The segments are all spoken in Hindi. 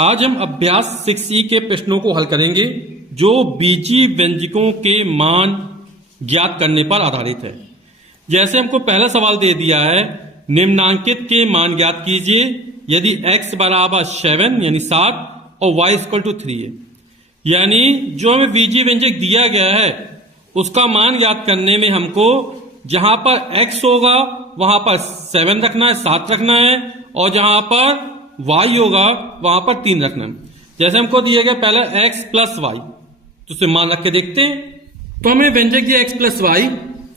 आज हम अभ्यास 6E के प्रश्नों को हल करेंगे जो बीजीय व्यंजकों के मान ज्ञात करने पर आधारित है। जैसे हमको पहला सवाल दे दिया है, निम्नांकित के मान ज्ञात कीजिए यदि x बराबर 7 यानी 7 और y इक्वल टू 3 है। यानी जो हमें बीजीय व्यंजक दिया गया है उसका मान ज्ञात करने में हमको जहां पर x होगा वहां पर 7 रखना है, 7 रखना है, और जहां पर y होगा वहां पर 3 रखना है। जैसे हमको दिया गया पहला x प्लस वाई, तो उसे मान रख के देखते हैं। तो हमें व्यंजक दिया x प्लस वाई,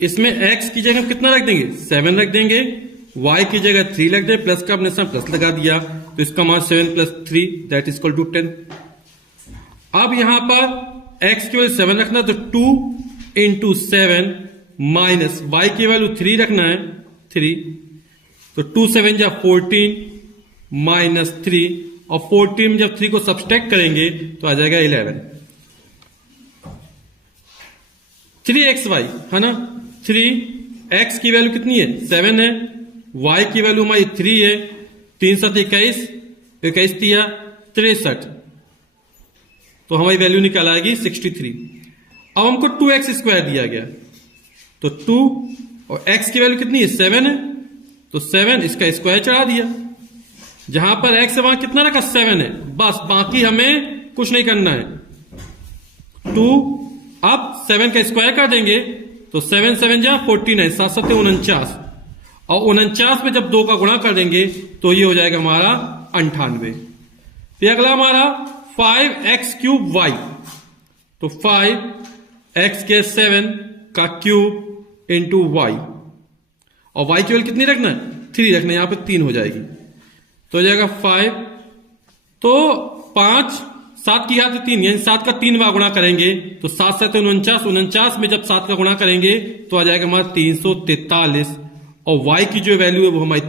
इसमें x की जगह कितना रख देंगे, 7 रख देंगे, y की जगह 3 रख देंगे, प्लस का अपने साथ प्लस लगा दिया, तो इसका मान 7 plus 3 that is equal to 10। अब यहां पर x की वैल्यू 7 रखना, तो 2 इंटू 7 माइनस y की वैल्यू 3 रखना है, 3, तो 2 7 जा 14 माइनस 3, और 14 में जब 3 को सब्सट्रैक्ट करेंगे तो आ जाएगा 11। 3xy है ना, 3x की वैल्यू कितनी है, 7 है, y की वैल्यू हमारी 3 है, 3 7 21, 21 दिया 63, तो हमारी वैल्यू निकल आएगी 63। अब हमको 2x स्क्वायर दिया गया, तो 2 और x की वैल्यू कितनी है, 7 है, तो 7 इसका स्क्वायर चढ़ा दिया। जहां पर x है वहां कितना रखा, 7 है, बस बाकी हमें कुछ नहीं करना है। 2 अब 7 का स्क्वायर कर देंगे, तो 7 7 जा 49, 7 7 49, और 49 में जब 2 का गुणा कर देंगे तो ये हो जाएगा हमारा 98। फिर अगला हमारा 5x क्यूब y, तो 5x के 7 का क्यूब इंटू y, और y की वैल्यू कितनी रखना है, 3 रखना है, यहां पे 3 हो जाएगी, तो हो जाएगा 5, तो 5 7 की घात 3 यानी 7 का 3 बार गुणा करेंगे, तो 7 7 49, 49 में जब 7 का गुणा करेंगे तो आ जाएगा हमारा 343, और y की जो वैल्यू है वो हमारी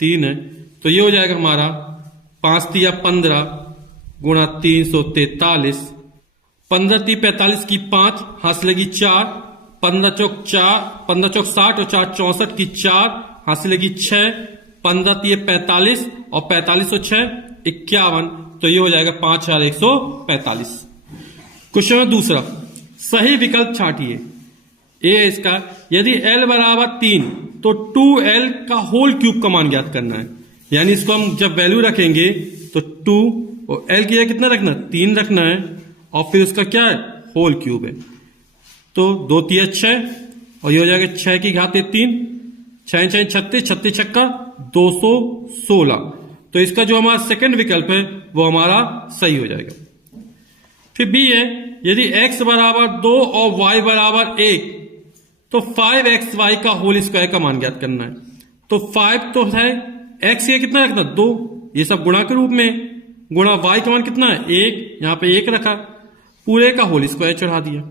3 है, तो ये हो जाएगा हमारा 5 3 15 गुणा 343, 15 3 45 की 5, हाथ से लगी 4, 15 चौक 4, 15 चौक 60 और 4 64 की 4, हाथ से लगी 6, 15 3 45 और 45 और 6 51, तो ये हो जाएगा 5145। क्वेश्चन दूसरा, सही विकल्प छांटिए। ए इसका, यदि l बराबर 3 तो 2l का होल क्यूब का मान ज्ञात करना है। यानी इसको हम जब वैल्यू रखेंगे तो 2 और l की जगह कितना रखना, 3 रखना है, और फिर उसका क्या है, होल क्यूब है, तो 2 3 6, और ये हो जाएगा 6 की घात 3, 6 6 36, 36 छक्का 216, तो इसका जो हमारा सेकंड विकल्प है वो हमारा सही हो जाएगा। फिर बी है, यदि x बराबर 2 और y बराबर 1 तो 5xy का होल स्क्वायर का मान ज्ञात करना है। तो 5 तो है, x ये कितना रखना, 2, ये सब गुणा के रूप में, गुणा y का मान कितना है, 1, यहां पे 1 रखा, पूरे का होल स्क्वायर चढ़ा दिया,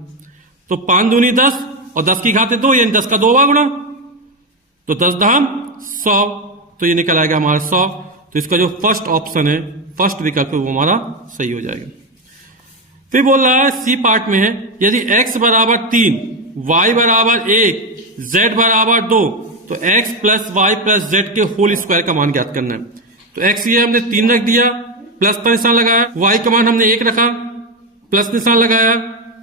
तो 5 दूनी 10 और 10 की घात 2 यानी 10 का 2 बार गुणा, तो 10 धाम 100, तो ये निकल आएगा हमारा 100। तो इसका जो फर्स्ट ऑप्शन है, फर्स्ट विकल्प है वो हमारा सही हो जाएगा। फिर बोल रहा है सी पार्ट में है, यदि x बराबर 3, y बराबर 1, z बराबर 2 तो x plus y plus z के होल स्क्वायर का मान ज्ञात करना है। तो x ये हमने 3 रख दिया, प्लस का निशान लगाया, y का मान हमने 1 रखा, प्लस निशान लगाया,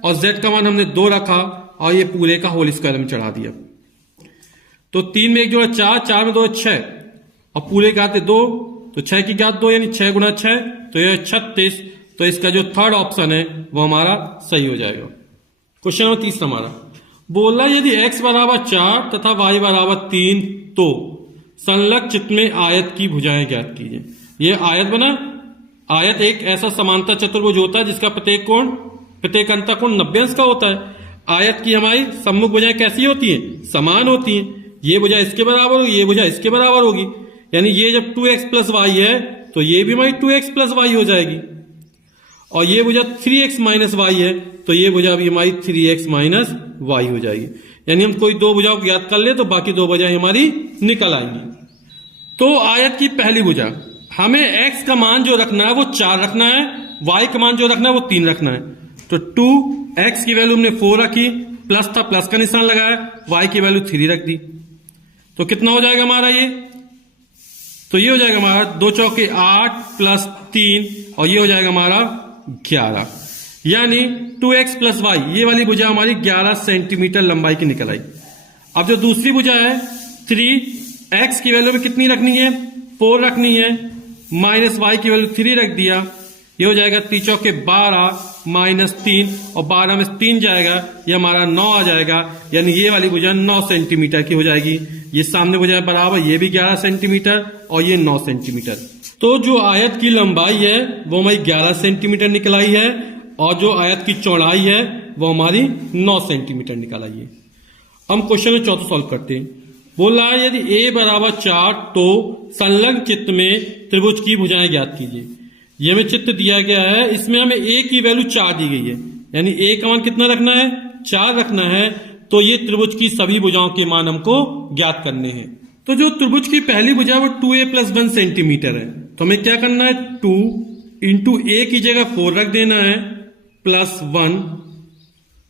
और z का मान हमने 2 रखा, और ये पूरे का होल स्क्वायर में चढ़ा दिया। तो 3 में 1 जोड़ा 4, 4 में 2 6, और पूरे की घात 2, तो 6 की घात 2 यानी 6 गुणा 6, तो यह 36, तो इसका जो थर्ड ऑप्शन है वो हमारा सही हो जाएगा। क्वेश्चन नंबर 3 हमारा बोला, यदि x बराबर 4 तथा y बराबर 3 तो संलग्न चित्र में आयत की भुजाएं ज्ञात कीजिए। ये आयत बना, आयत एक ऐसा समांतर चतुर्भुज होता है जिसका प्रत्येक अंतःकोण 90 अंश का होता है। आयत की हमारी सम्मुख भुजाएं कैसी होती हैं, समान होती हैं, ये भुजा इसके बराबर होगी, ये भुजा इसके बराबर होगी, यानी ये जब 2x प्लस वाई है तो ये भी हमारी 2x प्लस वाई हो जाएगी, और ये भुजा 3x माइनस वाई है तो ये भुजा भी हमारी 3x माइनस वाई हो जाएगी। यानी हम कोई दो भुजाओं को ज्ञात कर ले तो बाकी दो भुजाएं हमारी निकल आएंगी। तो आयत की पहली भुजा, हमें x का मान जो रखना है वो 4 रखना है, y का मान जो रखना है वो 3 रखना है। तो 2x की वैल्यू हमने 4 रखी, प्लस था प्लस का निशान लगाया, y की वैल्यू 3 रख दी, तो कितना हो जाएगा हमारा ये तो ये हो जाएगा हमारा 2 चौके 8 प्लस 3 और ये हो जाएगा हमारा 11, यानी 2x प्लस वाई, ये वाली भुजा हमारी 11 सेंटीमीटर लंबाई की निकल आई। अब जो दूसरी भुजा है 3x की वैल्यू में कितनी रखनी है, 4 रखनी है, माइनस वाई की वैल्यू 3 रख दिया, ये हो जाएगा 3 चौके 12 माइनस 3 और 12 में 3 जाएगा, ये हमारा 9 आ जाएगा, यानी ये वाली भुजा 9 सेंटीमीटर की हो जाएगी। ये सामने भुजा बराबर, ये भी 11 सेंटीमीटर और ये 9 सेंटीमीटर। तो जो आयत की लंबाई है वो हमारी 11 सेंटीमीटर निकल आई है और जो आयत की चौड़ाई है वो हमारी 9 सेंटीमीटर निकल आई है। हम क्वेश्चन में चौथा सॉल्व करते हैं। बोला है यदि a बराबर 4 तो संलग्न चित्र में त्रिभुज की भुजाएं ज्ञात कीजिए। ये हमें चित्र दिया गया है, इसमें हमें a की वैल्यू 4 दी गई है, यानी a का मान कितना रखना है, 4 रखना है। तो ये त्रिभुज की सभी भुजाओं के मान हमको ज्ञात करने हैं। तो जो त्रिभुज की पहली भुजा वो 2a प्लस 1 सेंटीमीटर है, तो हमें क्या करना है, 2 इंटू a की जगह 4 रख देना है प्लस 1,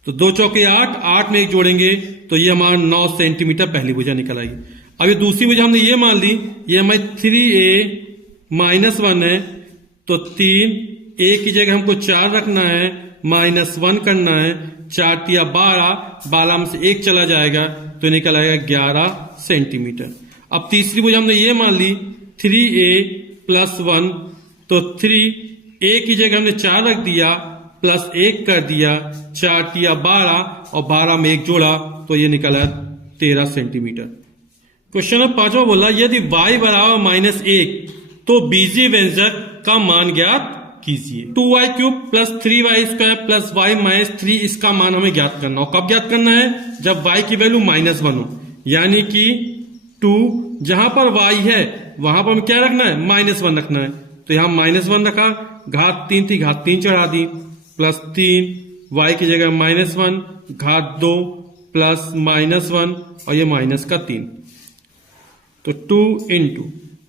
तो 2 चौके 8, 8 में 1 जोड़ेंगे तो ये हमारा 9 सेंटीमीटर पहली भुजा निकल आएगी। अब ये दूसरी भुजा हमने ये मान ली, ये हमारी 3a माइनस 1 है, तो 3a की जगह हमको 4 रखना है, माइनस 1 करना है, 4 तिया 12, 12 में से 1 चला जाएगा तो निकल आएगा 11 सेंटीमीटर। अब तीसरी भुजा हमने ये मान ली 3a प्लस 1, तो 3a की जगह हमने 4 रख दिया प्लस 1 कर दिया, 4 तिया 12 और 12 में 1 जोड़ा तो ये निकला 13 सेंटीमीटर। क्वेश्चन नंबर 5वां बोला यदि y बराबर -1 तो बीजीय व्यंजक का मान ज्ञात कीजिए। 2y cube plus 3y square plus y minus 3, इसका मान हमें ज्ञात करना हो। कब ज्ञात करना है, जब y की वैल्यू -1 हो, यानी कि 2 जहां पर y है वहां पर हमें क्या रखना है, -1 रखना है। तो यहां -1 रखा, घात 3 थी, घात 3 चढ़ा दी, प्लस 3, y की जगह -1, घात 2 प्लस -1 और ये माइनस का 3, तो 2 इंटू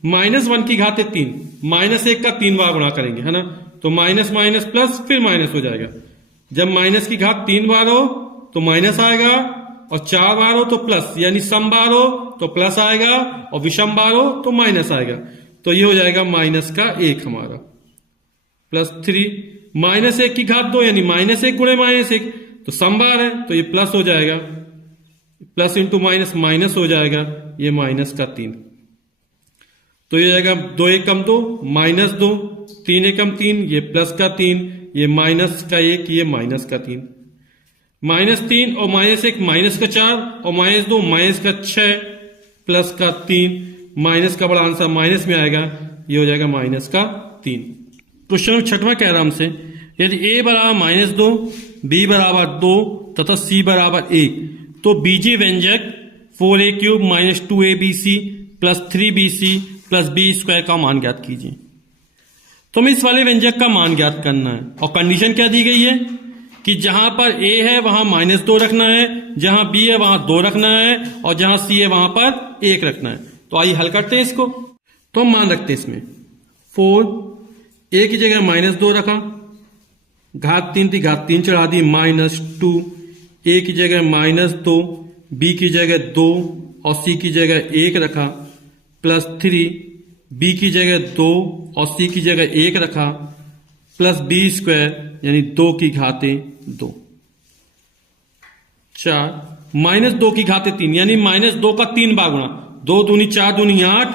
-1 की घात 3, -1 का 3 बार गुणा करेंगे, है ना, तो माइनस माइनस प्लस फिर माइनस हो जाएगा। जब माइनस की घात 3 बार हो तो माइनस आएगा और 4 बार हो तो प्लस, यानी सम बार हो तो प्लस आएगा और विषम बार हो तो माइनस आएगा। तो ये हो जाएगा माइनस का 1 हमारा, प्लस 3, -1 की घात 2 यानी -1 गुणे -1, तो सम बार है तो ये प्लस हो जाएगा, प्लस इंटू माइनस माइनस हो जाएगा, ये माइनस का 3, तो ये जाएगा 2 एकम 2 -2, 3 एकम 3, ये प्लस का 3, ये माइनस का 1, ये माइनस का 3, -3 और -1 माइनस का 4 और -2 माइनस का 6 प्लस का 3, माइनस का बड़ा आंसर माइनस में आएगा, ये हो जाएगा माइनस का 3। क्वेश्चन 6वां कह रहा हमसे यदि a बराबर -2, b बराबर 2 तथा c बराबर 1 तो बीजीय व्यंजक 4a cube minus 2abc plus 3bc plus b square का मान ज्ञात कीजिए। तो हमें इस वाले व्यंजक का मान ज्ञात करना है और कंडीशन क्या दी गई है कि जहां पर a है वहां -2 रखना है, जहां b है वहां 2 रखना है और जहां c है वहां पर 1 रखना है। तो आइए हल करते हैं इसको। तो हम मान रखते हैं इसमें 4, a की जगह -2 रखा, घात 3 थी, घात 3 चढ़ा दी, -2, a की जगह -2, b की जगह 2 और c की जगह 1 रखा, प्लस 3, b की जगह 2 और c की जगह 1 रखा, प्लस b स्क्वायर यानी 2 की घातें 2, 4, -2 की घातें 3 यानी -2 का 3 बार गुणा, 2 दूनी 4 दूनी 8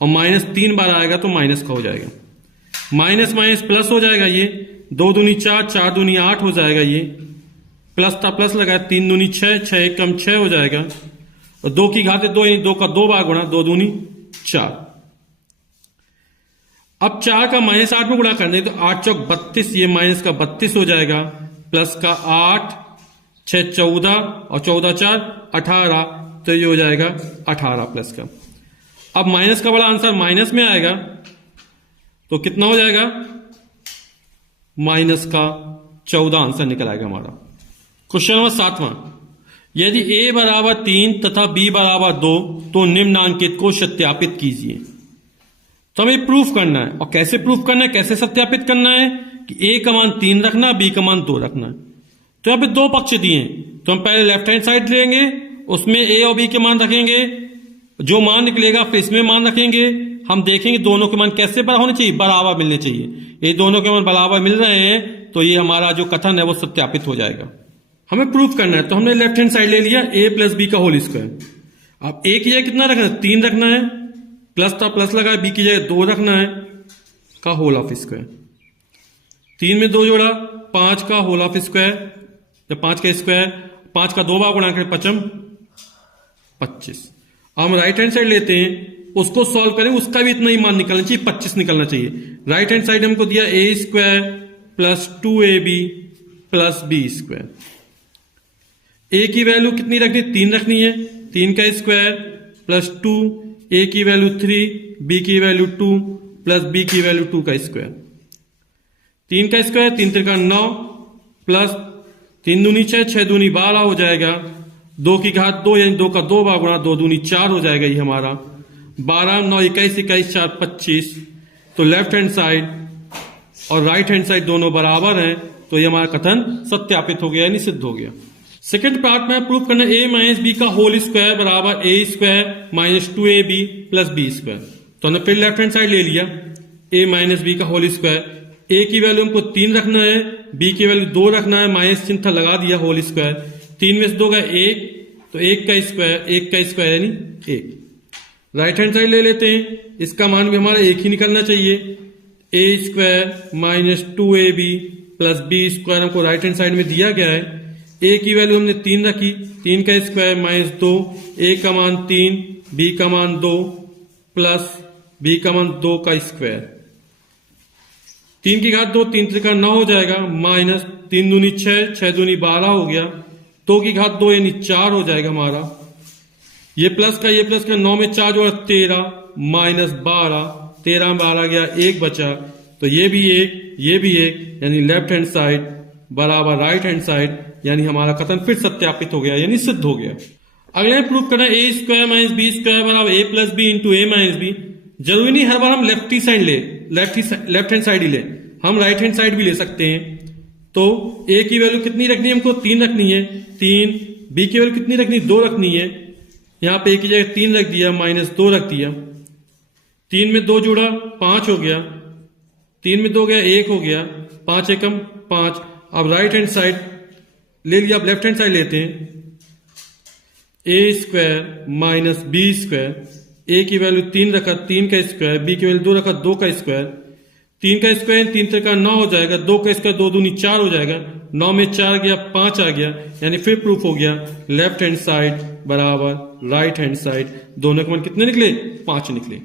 और -3 बार आएगा तो माइनस का हो जाएगा, माइनस माइनस प्लस हो जाएगा, ये 2 दूनी 4, 4 दूनी 8 हो जाएगा, ये प्लस था प्लस लगा, 3 दूनी 6, 6 एकम 6 हो जाएगा और 2 की घातें 2 यानी 2 का 2 बार गुणा, 2 दूनी 4। अब 4 का -8 में गुणा करने तो 8 चौक 32, ये माइनस का 32 हो जाएगा, प्लस का 8, 6 14 और 14 4 18, तो ये हो जाएगा 18 प्लस का। अब माइनस का बड़ा आंसर माइनस में आएगा तो कितना हो जाएगा, माइनस का 14 आंसर निकल आएगा हमारा। क्वेश्चन नंबर 7वां यदि a बराबर 3 तथा b बराबर 2 तो निम्नांकित को सत्यापित कीजिए। तो हमें प्रूफ करना है और कैसे प्रूफ करना है, कैसे सत्यापित करना है कि a का मान 3 रखना, b का मान 2 रखना है। तो यहां पे 2 पक्ष दिए हैं तो हम पहले लेफ्ट हैंड साइड लेंगे, उसमें a और b के मान रखेंगे, जो मान निकलेगा फिर इसमें मान रखेंगे, हम देखेंगे दोनों के मान कैसे बराबर होने चाहिए, बराबर मिलने चाहिए। ये दोनों के मान बराबर मिल रहे हैं तो ये हमारा जो कथन है वो सत्यापित हो जाएगा। हमें प्रूफ करना है तो हमने लेफ्ट हैंड साइड ले लिया a प्लस बी का होल स्क्वायर। अब a की जगह कितना रखना है, 3 रखना है, प्लस था प्लस लगा, b की जगह 2 रखना है का होल ऑफ स्क्वायर। 3 में 2 जोड़ा 5 का होल ऑफ स्क्वायर, या 5 का स्क्वायर, 5 का 2 बार गुणा करें 5 25। अब हम राइट हैंड साइड लेते हैं, उसको सॉल्व करें, उसका भी इतना ही मान निकलना चाहिए, 25 निकलना चाहिए। राइट हैंड साइड हमको दिया a square plus 2ab plus b square. a की वैल्यू कितनी रखनी, 3 रखनी है, 3 का स्क्वायर प्लस 2, a की वैल्यू 3, b की वैल्यू 2 प्लस b की वैल्यू 2 का स्क्वायर। 3 का स्क्वायर 3 त्रिका 9 प्लस 3 दूनी 6, 6 दूनी 12 हो जाएगा, 2 की घात 2 यानी 2 का 2 बार गुणा 2 दूनी 4 हो जाएगा ये हमारा। 12 9 21 21 4 25। तो लेफ्ट हैंड साइड और राइट हैंड साइड दोनों बराबर हैं तो ये हमारा कथन सत्यापित हो गया यानी सिद्ध हो गया। सेकेंड पार्ट में प्रूफ करना a माइनस बी का होल स्क्वायर बराबर a square minus 2ab plus b square. तो हमने फिर लेफ्ट हैंड साइड ले लिया, a माइनस बी का होल स्क्वायर। a की वैल्यू हमको 3 रखना है, b की वैल्यू 2 रखना है, माइनस चिन्ह लगा दिया, होल स्क्वायर। 3 में से 2 का 1, तो 1 का स्क्वायर यानी 1। राइट हैंड साइड ले लेते हैं, इसका मान भी हमारा 1 ही निकलना चाहिए। a square minus 2ab plus b square हमको राइट हैंड साइड में दिया गया है। a की वैल्यू हमने 3 रखी, 3 का स्क्वायर माइनस 2, a का मान 3, b का मान 2 प्लस b का मान 2 का स्क्वायर। 3 की घात 2, 3 त्रिका 9 हो जाएगा, माइनस 3 दूनी 6, 6 दूनी 12 हो गया, 2 की घात 2 यानी 4 हो जाएगा हमारा। ये प्लस का 9 में 4 जोड़ा 13 माइनस 12, 13 में 12 गया, 1 बचा, तो ये भी 1 ये भी 1 यानी लेफ्ट हैंड साइड बराबर राइट हैंड साइड, यानी हमारा कथन फिर सत्यापित हो गया यानी सिद्ध हो गया। अगले प्रूफ करना है a square minus b square बराबर a plus b into a minus b. जरूरी नहीं हर बार हम लेफ्ट हैंड साइड ही ले, हम राइट हैंड साइड भी ले सकते हैं। तो a की वैल्यू कितनी रखनी है हमको, 3 रखनी है, 3, b की वैल्यू कितनी रखनी, 2 रखनी है। यहां पे a की जगह 3 रख दिया, माइनस 2 रख दिया। 3 में 2 जुड़ा 5 हो गया, 3 में 2 गया 1 हो गया, 5 एकम 5। अब राइट हैंड साइड ले लिया, अब लेफ्ट हैंड साइड लेते हैं, a square minus b square. a की वैल्यू 3 रखा, 3 का स्क्वायर, b की वैल्यू 2 रखा, 2 का स्क्वायर। 3 का स्क्वायर 3 त्रिका 9 हो जाएगा, 2 का स्क्वायर 2 दूनी 4 हो जाएगा, 9 में 4 गया 5 आ गया, यानी फिर प्रूफ हो गया लेफ्ट हैंड साइड बराबर राइट हैंड साइड। दोनों के मान कितने निकले, 5 निकले।